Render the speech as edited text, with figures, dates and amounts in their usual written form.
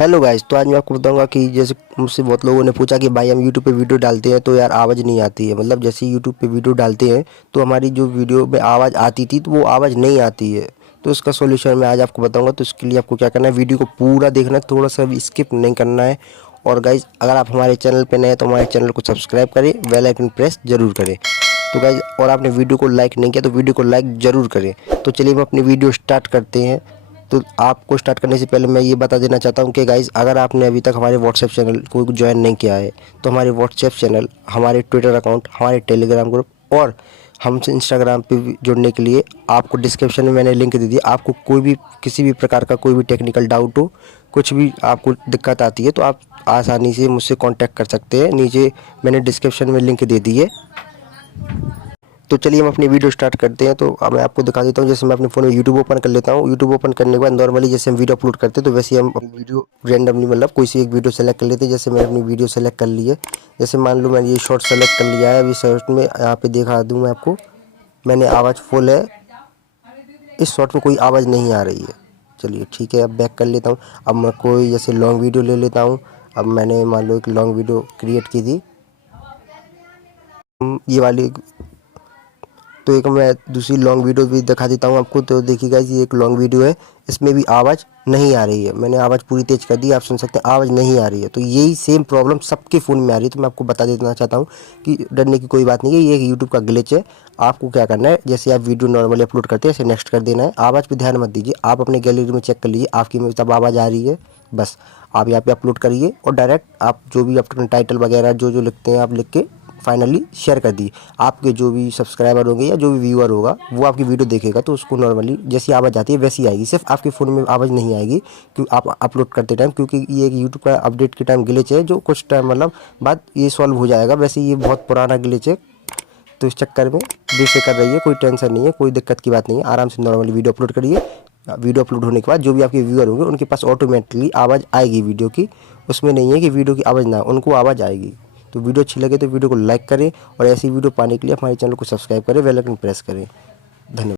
Hello guys, तो आज मैं आपको बताऊंगा कि जैसे मुझसे बहुत लोगों ने पूछा कि भाई हम यूट्यूब पे वीडियो डालते हैं तो यार आवाज़ नहीं आती है। मतलब जैसे यूट्यूब पे वीडियो डालते हैं तो हमारी जो वीडियो में आवाज़ आती थी तो वो आवाज़ नहीं आती है। तो इसका सॉल्यूशन मैं आज आपको बताऊंगा। तो इसके लिए आपको क्या करना है, वीडियो को पूरा देखना है, थोड़ा सा भी स्किप नहीं करना है। और गाइस, अगर आप हमारे चैनल पर नए हैं तो हमारे चैनल को सब्सक्राइब करें, बेल आइकन प्रेस जरूर करें। तो गाइस, और आपने वीडियो को लाइक नहीं किया तो वीडियो को लाइक ज़रूर करें। तो चलिए हम अपनी वीडियो स्टार्ट करते हैं। तो आपको स्टार्ट करने से पहले मैं ये बता देना चाहता हूँ कि गाइज़, अगर आपने अभी तक हमारे व्हाट्सएप चैनल को ज्वाइन नहीं किया है तो हमारे व्हाट्सएप चैनल, हमारे ट्विटर अकाउंट, हमारे टेलीग्राम ग्रुप और हमसे इंस्टाग्राम पे भी जुड़ने के लिए आपको डिस्क्रिप्शन में मैंने लिंक दे दिया। आपको कोई भी किसी भी प्रकार का कोई भी टेक्निकल डाउट हो, कुछ भी आपको दिक्कत आती है तो आप आसानी से मुझसे कांटेक्ट कर सकते हैं। नीचे मैंने डिस्क्रिप्शन में लिंक दे दी है। तो चलिए हम अपनी वीडियो स्टार्ट करते हैं। तो अब मैं आपको दिखा देता हूँ। जैसे मैं अपने फ़ोन में यूट्यूब ओपन कर लेता हूँ। यूट्यूब ओपन करने के बाद नॉर्मली जैसे हम वीडियो अपलोड करते हैं तो वैसे ही हम अपनी वीडियो रैंडमली, मतलब कोई सी एक वीडियो सेलेक्ट कर लेते हैं। जैसे मैंने अपनी वीडियो सेलेक्ट कर ली है। जैसे मान लो मैंने ये शॉर्ट सेलेक्ट कर लिया है। अभी शॉर्ट में यहाँ पे दिखा दूँ मैं आपको, मैंने आवाज़ फुल है, इस शॉर्ट में कोई आवाज़ नहीं आ रही है। चलिए ठीक है, अब बैक कर लेता हूँ। अब मैं कोई जैसे लॉन्ग वीडियो ले लेता हूँ। अब मैंने मान लो एक लॉन्ग वीडियो क्रिएट की थी, ये वाली। तो एक मैं दूसरी लॉन्ग वीडियो भी दिखा देता हूँ आपको। तो देखिए गाइस, ये एक लॉन्ग वीडियो है, इसमें भी आवाज़ नहीं आ रही है। मैंने आवाज़ पूरी तेज़ कर दी, आप सुन सकते हैं आवाज़ नहीं आ रही है। तो यही सेम प्रॉब्लम सबके फ़ोन में आ रही है। तो मैं आपको बता देना चाहता हूँ कि डरने की कोई बात नहीं है, ये एक यूट्यूब का ग्लिच है। आपको क्या करना है, जैसे आप वीडियो नॉर्मली अपलोड करते हैं ऐसे नेक्स्ट कर देना है। आवाज़ पर ध्यान मत दीजिए, आप अपने गैलरी में चेक कर लीजिए आपकी में तब आवाज़ आ रही है। बस आप यहाँ पे अपलोड करिए और डायरेक्ट आप जो भी अपने टाइटल वगैरह जो जो लिखते हैं आप लिख के फाइनली शेयर कर दी। आपके जो भी सब्सक्राइबर होंगे या जो भी व्यूअर होगा वो आपकी वीडियो देखेगा तो उसको नॉर्मली जैसी आवाज़ आती है वैसी आएगी। सिर्फ आपके फ़ोन में आवाज़ नहीं आएगी क्योंकि आप अपलोड करते टाइम, क्योंकि ये एक यूट्यूब का अपडेट के टाइम ग्लिच है जो कुछ टाइम मतलब बाद ये सॉल्व हो जाएगा। वैसे ये बहुत पुराना ग्लिच है, तो इस चक्कर में बेफिक्र रहिए, कोई टेंशन नहीं है, कोई दिक्कत की बात नहीं है। आराम से नॉर्मली वीडियो अपलोड करिए। वीडियो अपलोड होने के बाद जो भी आपके व्यूअर होंगे उनके पास ऑटोमेटिकली आवाज़ आएगी वीडियो की। उसमें नहीं है कि वीडियो की आवाज़ ना, उनको आवाज़ आएगी। तो वीडियो अच्छी लगे तो वीडियो को लाइक करें और ऐसी वीडियो पाने के लिए हमारे चैनल को सब्सक्राइब करें, बेल आइकन प्रेस करें। धन्यवाद।